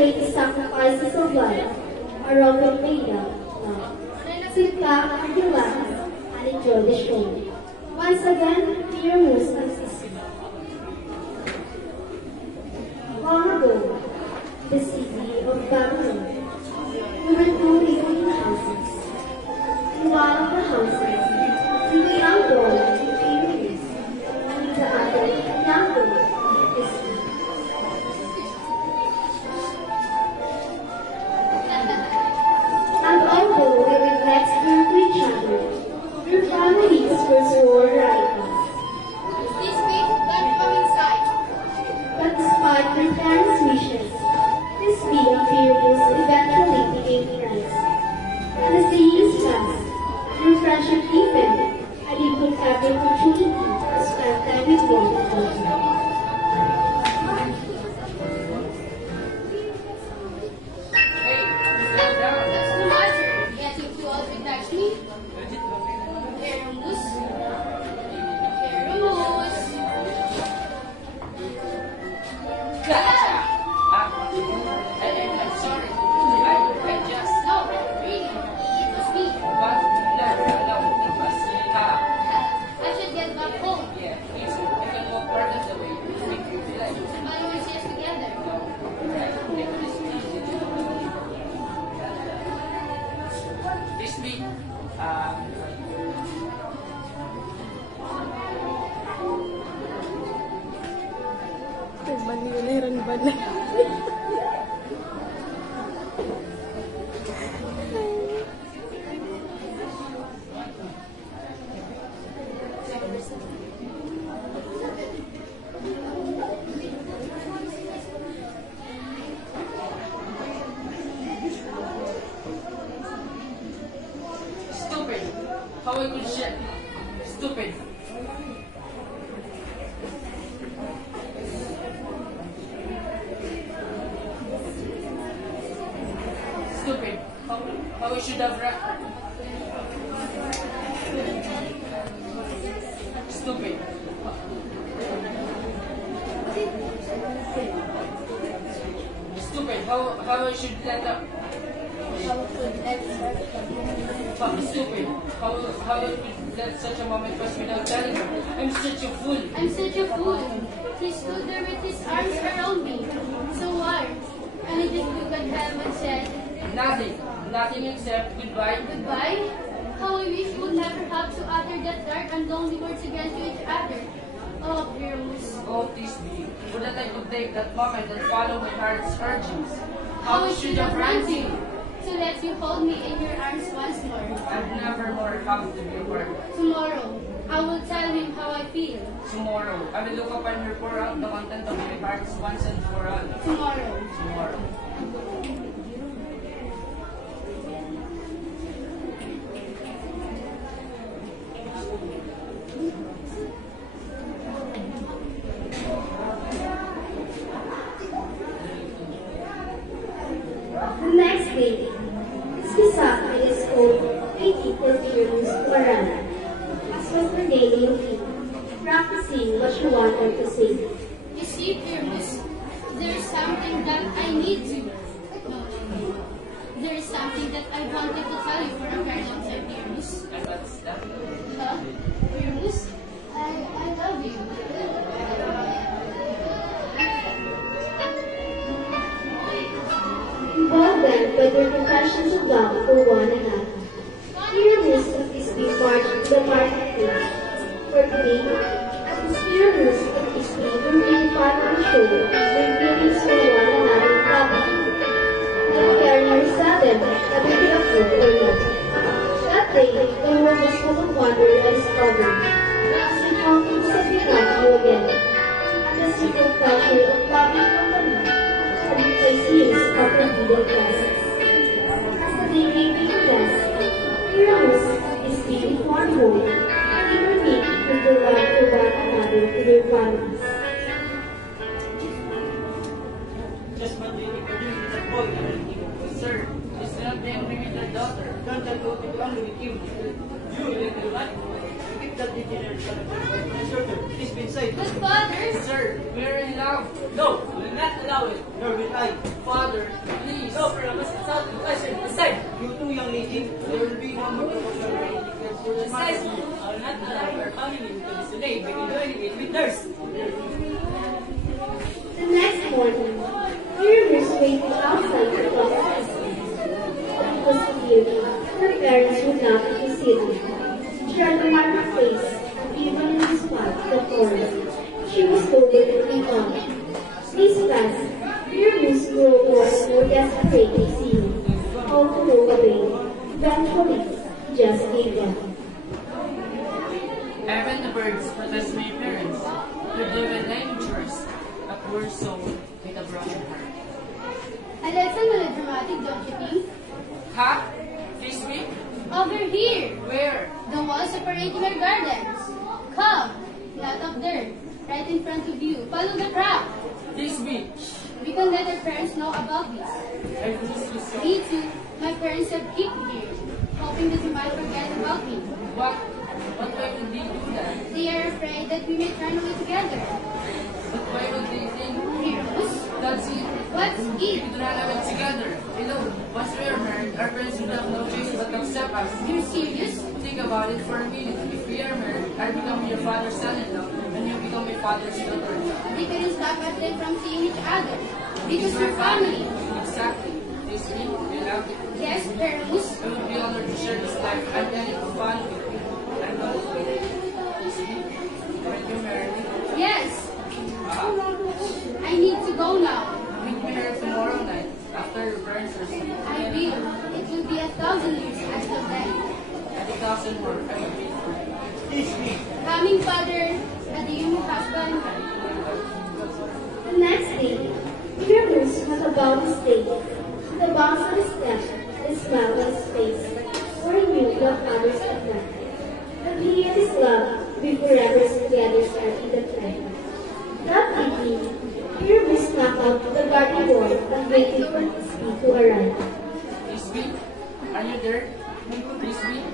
pay the sacrifices of life are often made of love. Sit back and relax and enjoy the show. Once again, dear host and sister. Long ago, the city of Babylon, there were two living houses. In one of the houses, lived a young boy named Pyrrhus, and in the other, a young girl named Thisbe. And although they were next door to each other, their families were sworn rivals. Thisbe, let's go inside. But despite their parents' wishes, Thisbe and Pyrrhus eventually became friends. And as the years passed, their friendship deepened, and they took every opportunity to spend time with one another. Hey, sit down. What's the matter? Getting too old to touch me? Eramus? Eramus? Gotcha. I'm sorry. I just... No, really. It was me. What? No, it was... I should get back home. Yeah, please. You can walk part of the way. If you like. Why don't we see us together? Right, take this easy. This week, Nagbaliran ba na? stupid. How I could share? Stupid. Stupid. How I should have Stupid. Stupid. How I should let up. Stupid. How I could let such a moment pass without telling her. I'm such a fool. I'm such a fool. He stood there with his arms around me, so warm. And I just looked at him and said, Nothing. Nothing except goodbye. goodbye? How I wish we would never have to utter that dark and lonely words again to each other. Oh, Pyrrhus. Oh, Thisbe. Would that I could take that moment and follow my heart's urgings. How I should have run to you, to let you hold me in your arms once more. I'd never more come to be apart. Tomorrow, I will tell him how I feel. Tomorrow, I will look upon her pour out the content of my heart once and for all. Tomorrow. Tomorrow. The next day, Thisbe sat by his own waiting for Pyrrhus to arrive. As was her daily routine, practicing what she wanted to say. You see, Pyrrhus, there's something that I need to. No. There's something that I wanted to tell you for a very long time, Pyrrhus. And what's that? Huh? Pyrrhus, I love you. Both went by their confessions of love for one another. Pyrrhus and Thisbe marched to the marketplace. For today, as Pyrrhus and Thisbe were really fun on the show, their feelings for one another publicly. Then carriers seldom whether they approve or not. That day, the world was full of wonder and discovery. As they found themselves become you again. And the simple pleasure of public company had replaced years of forbidden classes. As the day came to pass, Pyrrhus is being informed more, and they were made with the love for one another to their families. Just what do you think of doing with that boy? Sir, is not angry with your daughter. Don't tell me what to do with you. You little light. that the dinner is gonna be served. Please be inside. But Father, Sir, we're in love. No, we will not allow it. Nor will I. Father, please. No, Paramus, it's not. Listen, aside. You two, young lady, there will be one more promotion. Besides, I will not allow your family to this delay. We can join it with nurse. The next morning, Miriam was waiting outside the closet. It was clear her parents would not be considered. She had a happy face, and even in the spot, the forest, she was holding to be on. This passed, Miriam grew more and more desperate to see him, all to go away. Eventually, he just gave up. Even the birds protest my parents. They're doing lectures. A poor soul with a broken heart. a little melodramatic, don't you think? Ha? This week? Over here, Where? the walls separating our gardens. Come, lot of dirt, right in front of you. Follow the track. This week. We can let our parents know about this. I miss you so. Me too. My parents have kept here, hoping that you might forget about me. What? But why would they do that? They are afraid that we may run away together. But why would they think? Heroes? That's it. What's We it? could run away together. Alone. Once we are married, our parents would have no choice but to accept us. You're serious? Think about it for a minute. If we are married, I become your father's son-in-law, and you become my father's daughter. They couldn't stop us then from seeing each other. Because we're family. Exactly. This week, we love you. Yes, Paramus. I would be honored to share this life and any fun with you. I'm not this week. When you marry me, Yes. I need to go now. meet me here tomorrow night after your parents are asleep. I will. It will be 1,000 years until then. And 1,000 more. I will wait for you. Please be. Coming, Father. Adieu, my husband. The next day, Miriam was about to stay. The bounce on his step, and a smile on his face, for he knew the father's effect. But he and his love to be forever together starting the trend. That evening, Miriam knocked out the garden door and waited for his feet to arrive. This week, are you there? This week,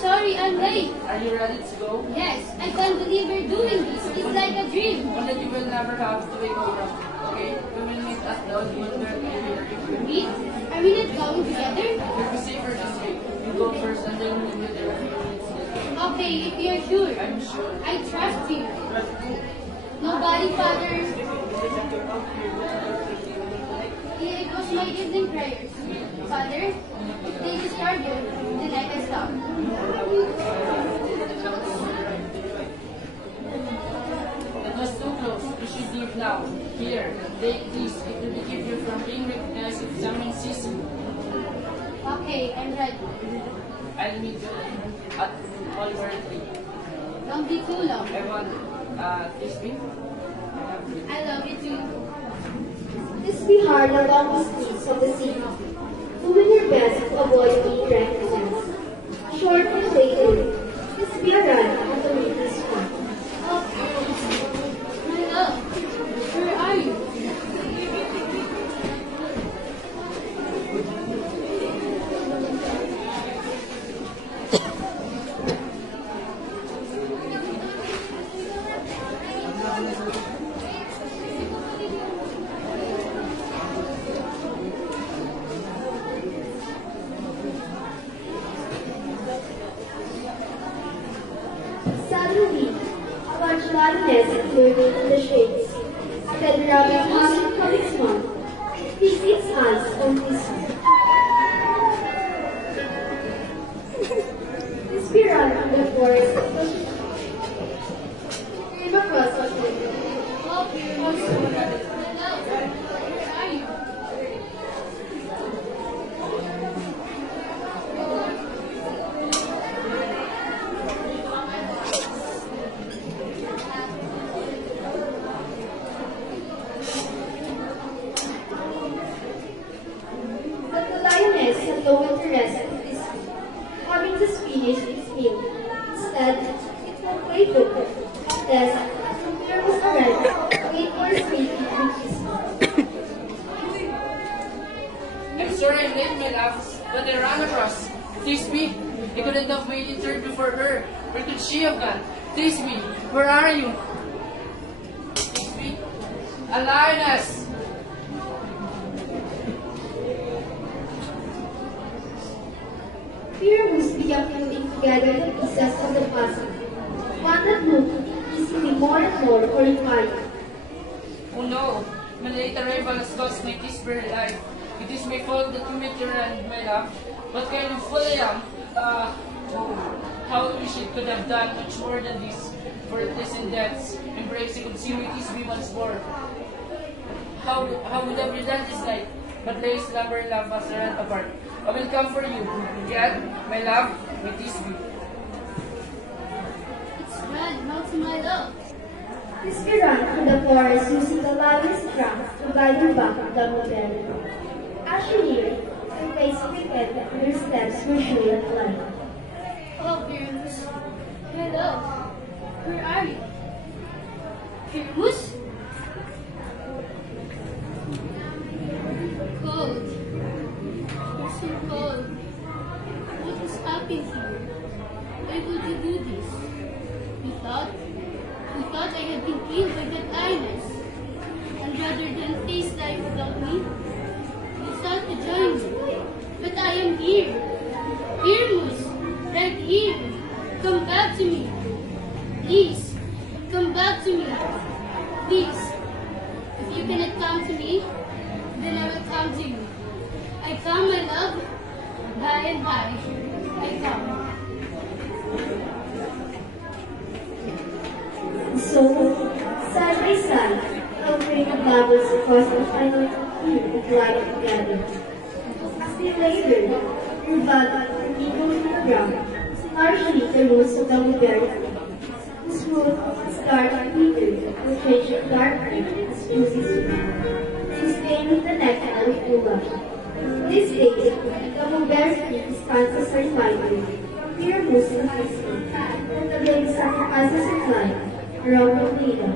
Sorry, I'm late. are you ready to go? Yes, I can't believe we're doing this. It's like a dream. One that you will never have to wake up from. Okay? We will meet at the Woodward area. We? Are we not going together? You'll be safer this week. You go first and then we'll meet there a few minutes later. Okay, if you're sure. I'm sure. I trust you. Trust who? Nobody, Father. It was my evening prayers. Father, if they disturb you, then I can stop. That was too close. You should leave now. Here, take this. It will keep you from being recognized in examining season. Okay, I'm ready. I'll meet you at Oliver Tree. Don't be too long. I want this week. I love you too. This be hard along the streets of the city, doing your best to avoid being recognized. Shortly later, this be arrived at the meeting spot. My love, where are you? Suddenly, a large lioness appeared in the shades. Then rubbing honey from its mouth, it fixed its eyes on his This spiral from the forest came across what Oh, Paramus. My love, where are you? But the lioness had no interest in this, having just finished its meal. Instead, it went playful. Thus, when there was arrived, wait for his mate to drink his milk. I'm sorry I'm late, my love, but I ran across. This week, I couldn't have made it here before her. Where could she have gone? Tisby, where are you? Tisby? Alionus! Pyramus began putting together the pieces of the puzzle, one that looked easily more and more horrifying. Oh no, my late arrival has cost my Tisby her life. It is my fault that you met your end, my love. What kind of fool I am? How I wish I could have done much more than this for this and deaths, embracing of see my Tisby once more. How would I have done this night? But lay slumber and love us run apart. I will come for you, Gad, my love, my Tisby. It's Ren, not my love. Tisby ran through the forest using the lion's trunk to guide her back to Dumbledore. As she neared, her face quickened and her steps were sure and light. Hello, Pyramus. My love, where are you? Pyramus? Cold. You're so cold. What has happened here? Why would you do this? You thought I had been killed by that lioness. And rather than face life without me, you thought to join me. But I am here. Pyramus, right here. Come back to me. Please, come back to me. Please. If you cannot come to me, then I will come to you. I come, my love. By and by, I come. So, side by side, covering the bubbles across the final field of light together. Still later, her body equal to the ground, largely the roots of the Dumbledore, whose root is dark green, with range of dark green and sprucey sweet, sustained with the nectar of Uva. These days, Dumbledore's feet stands as her reminder from Pyramus and Tisby, and the lady sacrifices her life around the freedom.